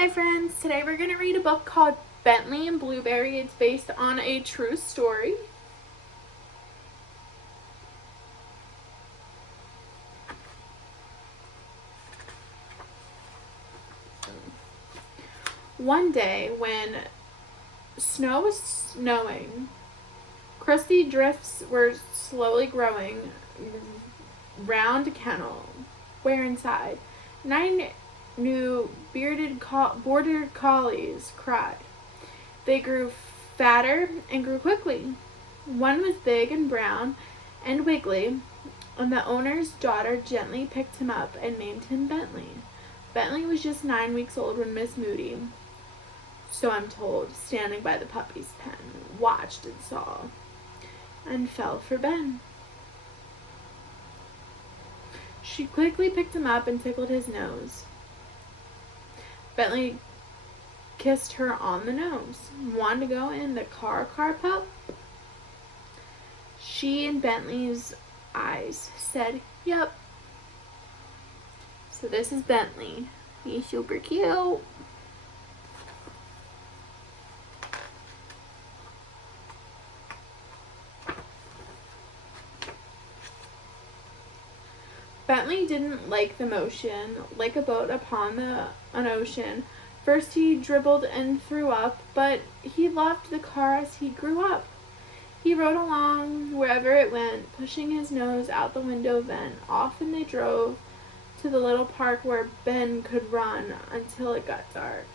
Hi friends, today we're going to read a book called Bentley and Blueberry. It's based on a true story. One day when snow was snowing, crusty drifts were slowly growing round a kennel where inside 9 new border collies cried. They grew fatter and grew quickly. One was big and brown and wiggly, and the owner's daughter gently picked him up and named him Bentley. Bentley was just 9 weeks old when Miss Moody, so I'm told, standing by the puppy's pen, watched and saw, and fell for Ben. She quickly picked him up and tickled his nose. Bentley kissed her on the nose. Want to go in the car, pup? She and Bentley's eyes said, "Yep." So this is Bentley. He's super cute. Bentley didn't like the motion, like a boat upon an ocean. First he dribbled and threw up, but he loved the car as he grew up. He rode along wherever it went, pushing his nose out the window vent. Often they drove to the little park where Ben could run until it got dark.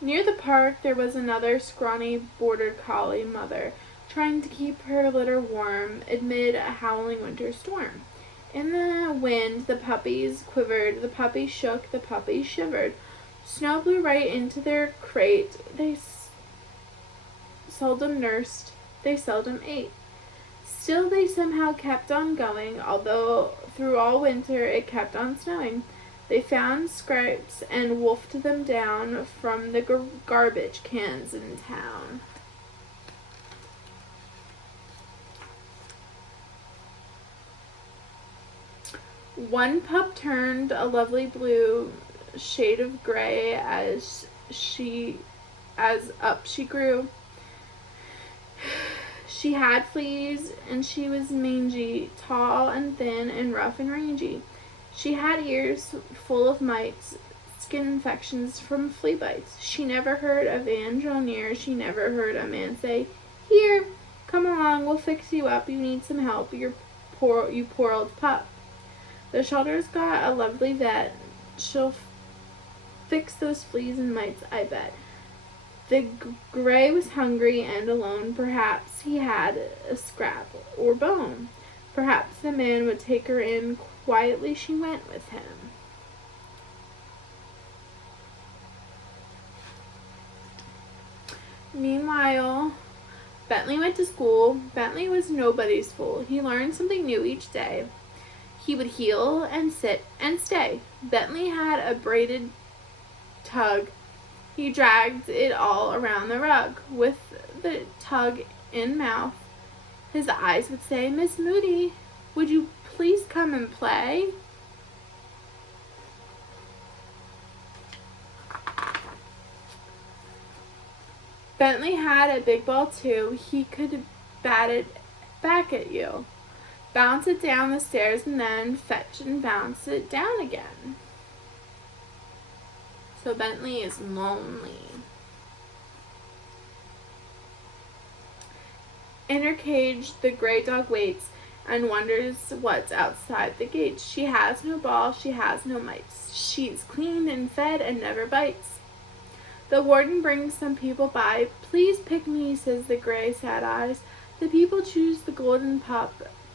Near the park there was another scrawny border collie mother, trying to keep her litter warm amid a howling winter storm. In the wind the puppies quivered, the puppies shook, the puppies shivered. Snow blew right into their crate. They seldom nursed, they seldom ate. Still they somehow kept on going, although through all winter it kept on snowing. They found scraps and wolfed them down from the garbage cans in town. One pup turned a lovely blue shade of gray as up she grew. She had fleas and she was mangy, tall and thin and rough and rangy. She had ears full of mites, skin infections from flea bites. She never heard a van draw near. She never heard a man say, "Here, come along, we'll fix you up. You need some help, you poor old pup. The shelter's got a lovely vet. She'll fix those fleas and mites, I bet." The gray was hungry and alone. Perhaps he had a scrap or bone. Perhaps the man would take her in. Quietly she went with him. Meanwhile, Bentley went to school. Bentley was nobody's fool. He learned something new each day. He would heel and sit and stay. Bentley had a braided tug. He dragged it all around the rug. With the tug in mouth, his eyes would say, "Miss Moody, would you please come and play?" Bentley had a big ball too. He could bat it back at you, bounce it down the stairs, and then fetch and bounce it down again. So Bentley is lonely. In her cage, the gray dog waits and wonders what's outside the gates. She has no ball, she has no mites. She's cleaned and fed and never bites. The warden brings some people by. "Please pick me," says the gray sad eyes. The people choose the golden pup.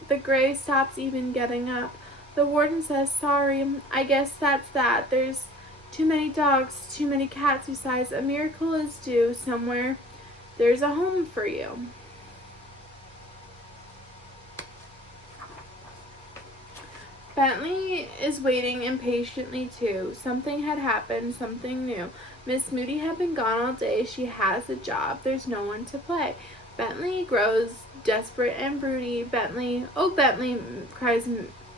The gray stops even getting up. The warden says, "Sorry, I guess that's that. There's too many dogs, too many cats. Besides, a miracle is due somewhere. There's a home for you." Bentley is waiting impatiently too. Something had happened, something new. Miss Moody had been gone all day. She has a job. There's no one to play. Bentley grows desperate and broody. Bentley, oh Bentley, cries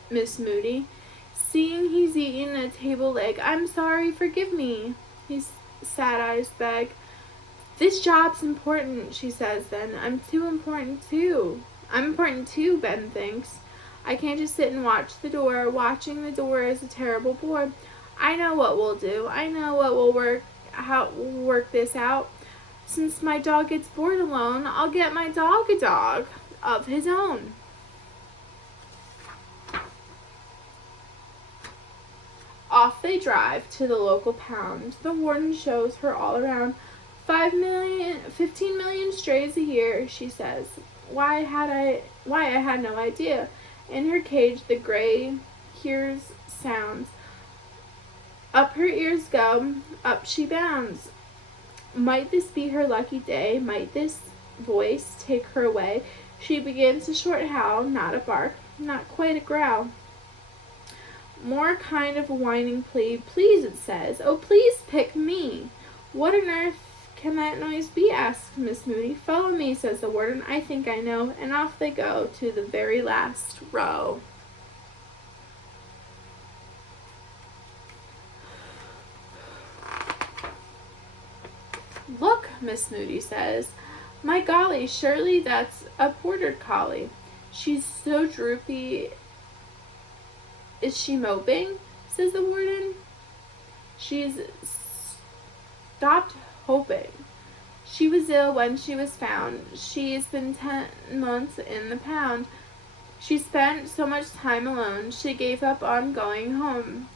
Miss Moody, seeing he's eaten a table leg. I'm sorry, forgive me. His sad eyes beg. This job's important, she says then. I'm important too, Ben thinks. I can't just sit and watch the door. Watching the door is a terrible bore. I know what we'll do. I know what will work, how we'll work this out. Since my dog gets bored alone, I'll get my dog a dog of his own. Off they drive to the local pound. The warden shows her all around. 15 million strays a year, she says. Why I had no idea. In her cage, the gray hears sounds. Up her ears go, up she bounds. Might this be her lucky day? Might this voice take her away? She begins a short howl, not a bark, not quite a growl. More kind of a whining plea. Please, it says. Oh, please pick me. What on earth can that noise be? Asked Miss Moody. Follow me, says the warden. I think I know. And off they go to the very last row. Look, Miss Moody says. My golly, surely that's a border collie. She's so droopy. Is she moping? Says the warden. She's stopped hoping. She was ill when she was found. She's been 10 months in the pound. She spent so much time alone, she gave up on going home.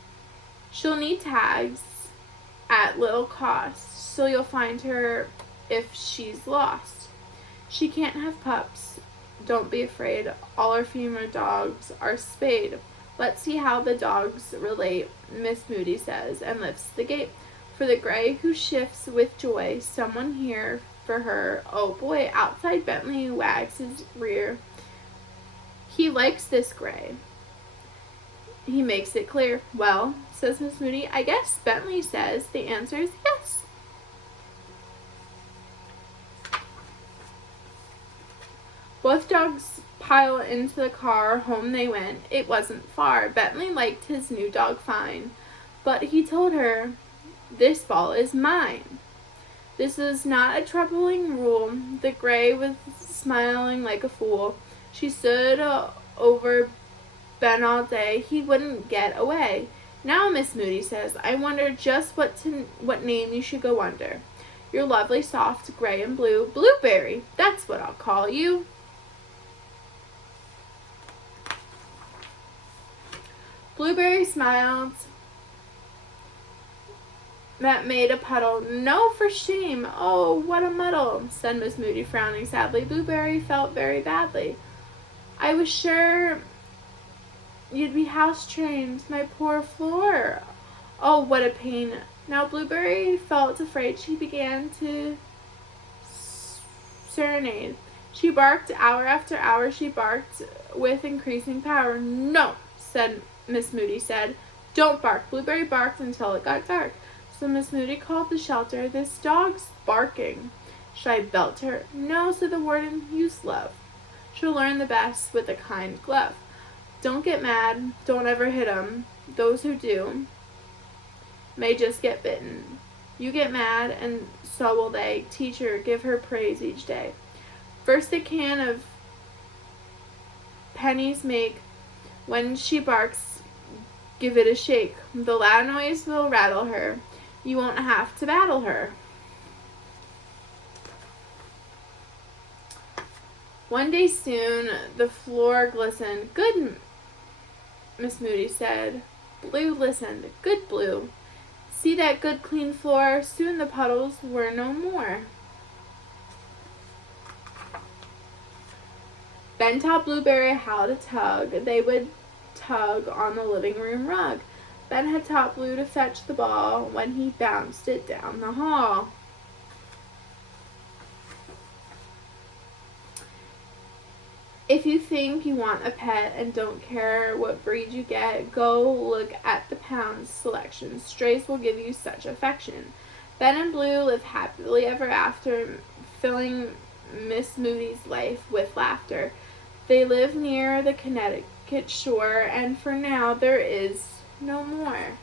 She'll need tags at little cost, so you'll find her if she's lost. She can't have pups. Don't be afraid. All our female dogs are spayed. Let's see how the dogs relate, Miss Moody says, and lifts the gate. For the gray who shifts with joy, someone here for her. Oh boy, outside Bentley wags his rear. He likes this gray. He makes it clear. Well, says Miss Moody, I guess Bentley says the answer is yes. Both dogs pile into the car. Home they went. It wasn't far. Bentley liked his new dog fine, but he told her, this ball is mine. This is not a troubling rule. The gray was smiling like a fool. She stood over Ben all day. He wouldn't get away. Now, Miss Moody says, I wonder just what name you should go under. You're lovely, soft, gray and blue. Blueberry, that's what I'll call you. Blueberry smiled. That made a puddle. No, for shame. Oh, what a muddle, said Miss Moody, frowning sadly. Blueberry felt very badly. I was sure you'd be house-trained, my poor Floor. Oh, what a pain. Now Blueberry felt afraid. She began to serenade. She barked hour after hour. She barked with increasing power. No, said Miss Moody said. Don't bark. Blueberry barked until it got dark. So Miss Moody called the shelter. This dog's barking. Should I belt her? No, said the warden. Use love. She'll learn the best with a kind glove. Don't get mad. Don't ever hit 'em. Those who do may just get bitten. You get mad, and so will they. Teacher, give her praise each day. First a can of pennies make. When she barks, give it a shake. The loud noise will rattle her. You won't have to battle her. One day soon, the floor glistened. Good, Miss Moody said. Blue listened. Good, Blue. See that good clean floor? Soon the puddles were no more. Ben taught Blueberry how to tug. They would tug on the living room rug. Ben had taught Blue to fetch the ball when he bounced it down the hall. If you think you want a pet and don't care what breed you get, go look at the pound selection. Strays will give you such affection. Ben and Blue lived happily ever after, filling Miss Moody's life with laughter. They live near the Connecticut shore, and for now there is no more.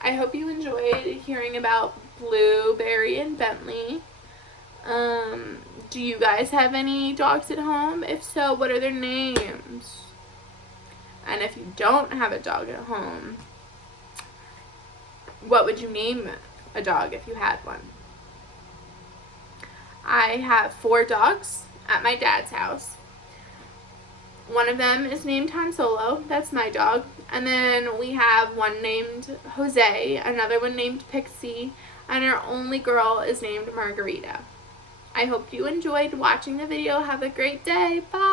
I hope you enjoyed hearing about Blueberry and Bentley. Do you guys have any dogs at home? If so, what are their names? And if you don't have a dog at home, what would you name a dog if you had one? I have 4 dogs at my dad's house. One of them is named Han Solo. That's my dog. And then we have one named Jose, another one named Pixie, and our only girl is named Margarita. I hope you enjoyed watching the video. Have a great day. Bye.